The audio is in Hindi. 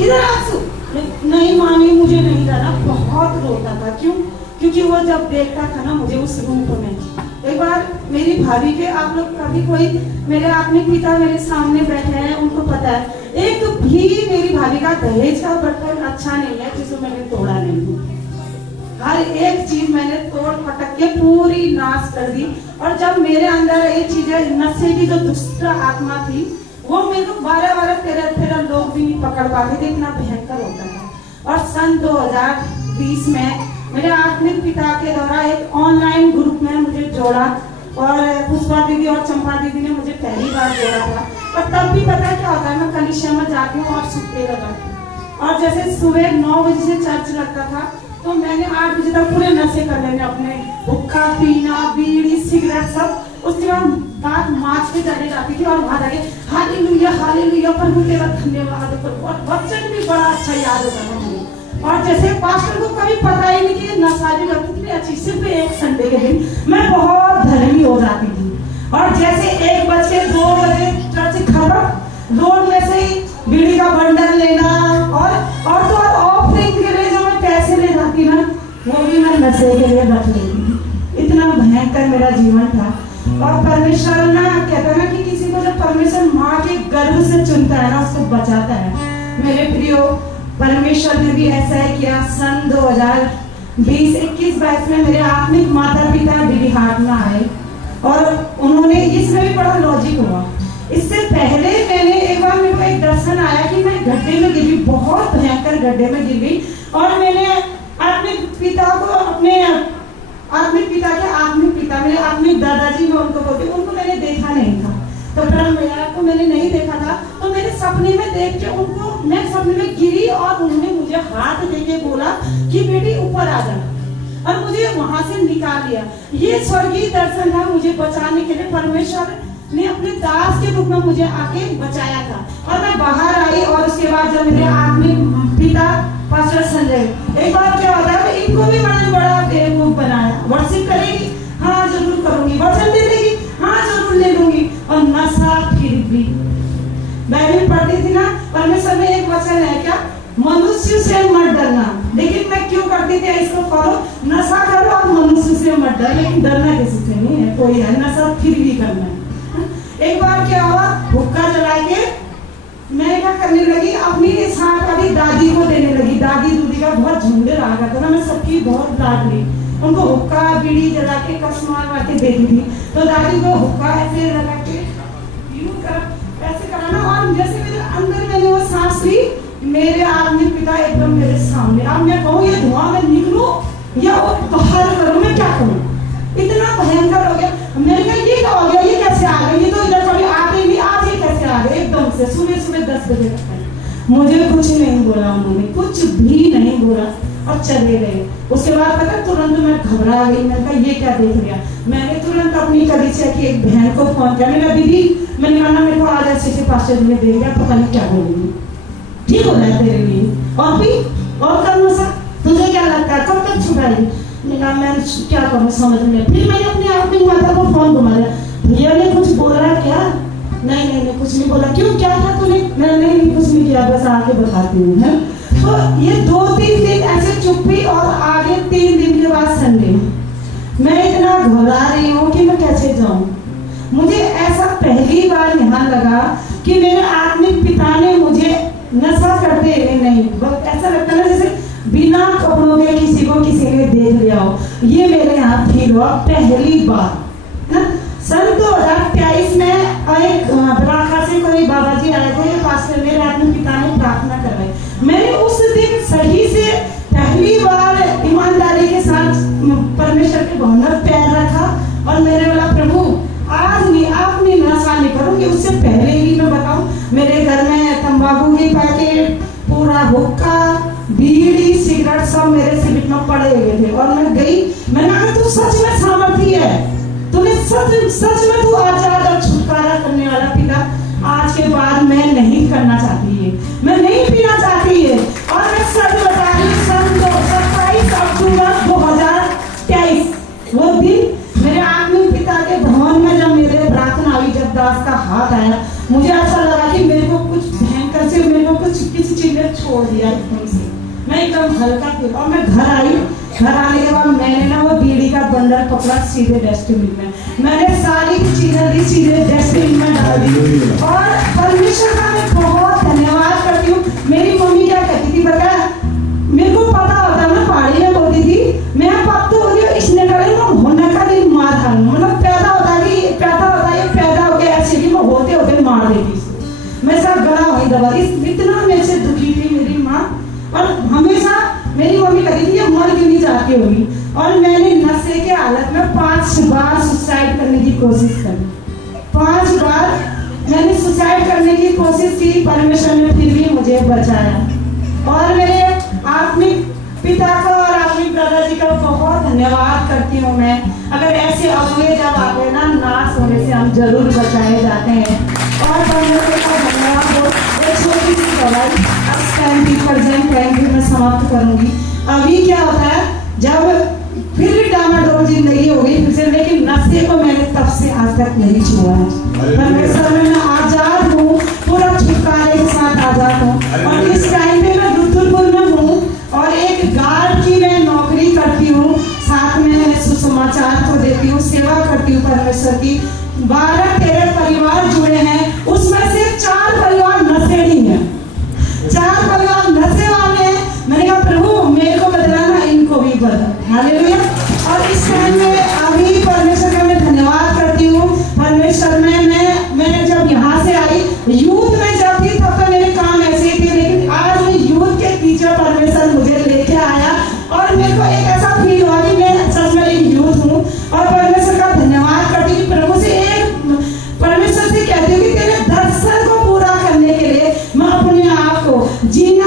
इधर आंसू, नहीं मामी मुझे नहीं जाना। बहुत रोता था। क्यों? क्योंकि वो जब देखता था ना मुझे उस रूप में। एक बार मेरी भाभी के, आप लोग कभी कोई मेरे आत्मिक पिता मेरे सामने बैठे हैं, उनको पता है एक भी मेरी भाभी का दहेज का बर्तन अच्छा नहीं है जिसको मैंने तोड़ा नहीं। हर एक चीज मैंने तोड़ फटक के पूरी नाश कर दी। और जब मेरे अंदर ये चीजें, नशे की जो दुष्ट आत्मा थी, वो मेरे को 12-12, 13-13 लोग भी नहीं पकड़ पाते थे, इतना भयंकर होता था। और सन 2020 में मेरे आत्मिक पिता के द्वारा एक ऑनलाइन ग्रुप में मुझे जोड़ा, और पुष्पा दीदी और चंपा दीदी ने मुझे पहली बार जोड़ा था। और तब भी पता क्या होता है, मैं कलिसिया में जाती हूँ और सुबह लगाती हूँ। और जैसे सुबह 9 बजे से चर्च लगता था, तो मैंने 8 बजे तक पूरे नशे कर लेने अपने, हुक्का पीना, बीड़ी, सिगरेट सब। उसके बाद मार्च पे चले जाती थी और वहां जाके हालेलुया हालेलुया प्रभु तेरा धन्यवाद। और वचन भी बड़ा अच्छा याद होता था मुझे। और जैसे पास्टर को कभी पता ही नहीं कि नशा भी करती थी अच्छी, सिर्फ एक संडे के दिन मैं बहुत धर्मी हो जाती थी। और जैसे 1 बज के 2 बजे चर्च खत्म, रोड में से ही बीड़ी का बंडल लेना, और तो ऑफरिंग के लिए जो मैं पैसे ले जाती ना, वो भी मैं नशे के लिए रख लेती थी। इतना भयंकर मेरा जीवन था। और परमेश्वर ना कहता है ना कि किसी को जब परमेश्वर माँ के गर्भ से चुनता है ना, उसको बचाता है। मेरे प्रियो, परमेश्वर ने भी ऐसा ही किया। सन 2020, 21, 22 में मेरे आत्मिक माता पिता बिहार में आए, और उन्होंने, इसमें भी बड़ा लॉजिक हुआ। इससे पहले मैंने एक बार, मेरे को एक दर्शन आया कि मैं गड्ढे में गिरी, बहुत भयंकर गड्ढे में गिर गई। और मैंने अपने पिता को, अपने आत्मिक पिता के आत्मिक पिता, मेरे आत्मिक दादाजी में उनको बोलती, उनको मैंने देखा नहीं था। तो ब्रह्म भैया को मैंने नहीं देखा था, तो मेरे सपने में देख के उनको, मैं सपने में गिरी और उन्होंने मुझे हाथ देके बोला कि बेटी ऊपर आ जाना, और मुझे वहां से निकाल लिया। ये स्वर्गीय दर्शन था मुझे बचाने के लिए। परमेश्वर ने अपने दास के रूप में मुझे आके बचाया था। और मैं बाहर आई, और उसके बाद जब मेरे आत्मिक पिता पास्टर संजय, एक बार क्या होता है, इनको भी मैंने बड़ा बेवकूफ बनाया। वर्शिप करेगी, हाँ जरूर करूंगी। वचन दे देगी, हाँ जरूर ले लूंगी। और नशा फिर भी बाइबल पढ़ती थी ना, परमेश्वर में एक वचन है क्या, मनुष्य से मत डरना। लेकिन मैं क्यों करती थी इसको फॉलो, नशा करो और मनुष्य से मत डर, लेकिन डरना किसी से नहीं है, कोई है, नशा फिर भी करना है। एक बार क्या हुआ, हुक्का जला के मैं क्या करने लगी, अपनी साथ वाली दादी को देने लगी। दादी दूधी का बहुत झुंडे रहा करता था, मैं सबकी बहुत लाड ली। उनको हुक्का बीड़ी जला के कसम मार के देती थी। तो दादी को हुक्का ऐसे लगा के ऐसे कराना, और जैसे मेरे अंदर मैंने वो सांस ली, मेरे आत्मिक पिता एकदम मेरे सामने। अब मैं कहूँ ये धुआं में निकलूं या वो बाहर करूं, मैं क्या करूं, इतना भयंकर हो गया। मैंने कहा ये क्या हो गया, ये कैसे आ गया, ये तो इधर कभी आते ही नहीं, आज ये कैसे आ गए एकदम से सुबह 10 बजे तक। मुझे कुछ नहीं बोला उन्होंने, कुछ भी नहीं बोला, और चले गए। उसके बाद पता तुरंत मैं घबरा गई। मैंने कहा ये क्या देख लिया। मैंने तुरंत अपनी कलीसिया की एक बहन को फोन किया। मैंने कहा दीदी, मैंने कहा ना मेरे को आज ऐसे पास्टर ने देख लिया, पता नहीं क्या बोलेंगे, ठीक हो रहा है तेरे लिए, और भी और करना सा, तुझे क्या लगता है कब तक छुड़ाएगी। मैंने कहा मैं क्या करूँ समझ में। फिर मैंने अपनी आत्मिक माता को फोन घुमाया, भैया ने कुछ बोला क्या, नहीं कुछ नहीं बोला। क्यों, क्या था तूने, मैंने नहीं कुछ नहीं किया, बस आके बताती हूँ, है। तो ये 2-3 दिन ऐसे चुप्पी, और आगे 3 दिन के बाद संडे। मैं इतना घबरा रही हूँ कि मैं कैसे जाऊँ। मुझे ऐसा पहली बार यहाँ लगा कि मेरे आत्मिक पिता ने मुझे नशा करते हुए नहीं, ऐसा लगता है जैसे बिना कपड़ों के किसी ने देख लिया हो। ये मेरे यहाँ फील हुआ पहली बार। सन 2023 में एक बराखा से कोई बाबा जी आए थे, पास्टर मेरे आत्मिक पिता ने प्रार्थना करवाई। मैंने उस दिन सही से पहली बार ईमानदारी के साथ परमेश्वर के भवन में पैर रखा, और मेरे वाला प्रभु आज नहीं, आप नहीं, नशा नहीं करूंगी। उससे पहले ही मैं बताऊं, मेरे घर में तंबाकू की पैकेट, पूरा हुक्का, बीड़ी, सिगरेट सब मेरे सिबिट में पड़े हुए थे। और मैं गई, मैंने कहा तू सच में सामर्थी है, तूने सच में तू आजाद और छुटकारा करने वाला पिता। आज के बाद मैं नहीं करना चाहती है, मैं नहीं पीना चाहती है। और मैं सच बता रही हूँ, सन 27 अक्टूबर 2023 वो दिन मेरे आत्मिक पिता के भवन में जब मेरे प्रार्थना हुई, जब दास का हाथ आया, मुझे ऐसा लगा कि मेरे को कुछ भयंकर से, मेरे को कुछ किसी चीज में छोड़ दिया एकदम से, मैं एकदम हल्का फील। और मैं घर आई, घर आने के बाद मैंने ना वो बीड़ी का बंडल पकड़ा, सीधे डस्टबिन में मैंने सारी चीजें ली, सीधे डस्टबिन में डाल दी। और परमेश्वर का मैं बहुत धन्यवाद करती हूँ। मेरी मम्मी क्या कहती थी पता है, मेरे को पता होता ना, पहाड़ी में बोलती थी मैं पत्तू हो रही हूँ, इसने करे ना होने का दिन मार खाऊंगा, मतलब पैदा होता ये पैदा हो गया ऐसे कि मैं होते होते मार देती इसको। मैं सब गला वही दबा दी, इतना मेरे से दुखी थी मेरी माँ। और हमेशा मेरी मम्मी कहती थी ये मर क्यों नहीं जाती होगी। और मैंने नशे के हालत में 5 बार सुसाइड करने की कोशिश करी, 5 बार मैंने सुसाइड करने की कोशिश की, परमेश्वर ने फिर भी मुझे बचाया। और मेरे आत्मिक पिता का और आत्मिक दादाजी का बहुत धन्यवाद करती हूँ मैं। अगर ऐसे अगले जब आते ना, नाश होने से हम जरूर बचाए जाते हैं। और परमेश्वर का धन्यवाद हो। एक छोटी सी गवाही प्रेजेंट टाइम भी मैं समाप्त करूंगी। अभी क्या होता है, जब फिर भी डामाडोल जिंदगी हो गई फिर से, लेकिन नशे को मैंने तब से आज तक नहीं छुआ है। परमेश्वर में मैं आजाद हूँ, पूरा छुटकारे के साथ आजाद हूँ। और इस टाइम पे मैं रुद्रपुर में हूँ और एक गार्ड की मैं नौकरी करती हूँ, साथ में मैं सुसमाचार को देती हूँ, सेवा करती हूँ परमेश्वर की। 12-13 परिवार जुड़े हैं, उसमें से 4 परिवार नशेड़ी हैं, 4 परिवार नशे वाले हैं। मैंने कहा प्रभु मेरे को बदलाना, इनको भी बदल। हालेलुया। और इस टाइम में अभी परमेश्वर का मैं धन्यवाद करती हूँ। परमेश्वर में मैंने जब यहाँ से आई, यूथ में जब थी तब तो मेरे काम ऐसे ही थे, लेकिन आज मैं यूथ के पीछे परमेश्वर मुझे लेके आया और मेरे को एक ऐसा फील हुआ कि मैं सच में एक यूथ हूँ। और परमेश्वर का धन्यवाद करती हूँ, प्रभु से परमेश्वर से कहती हूँ कि तेरे दर्शन को पूरा करने के लिए मैं अपने आप को जीने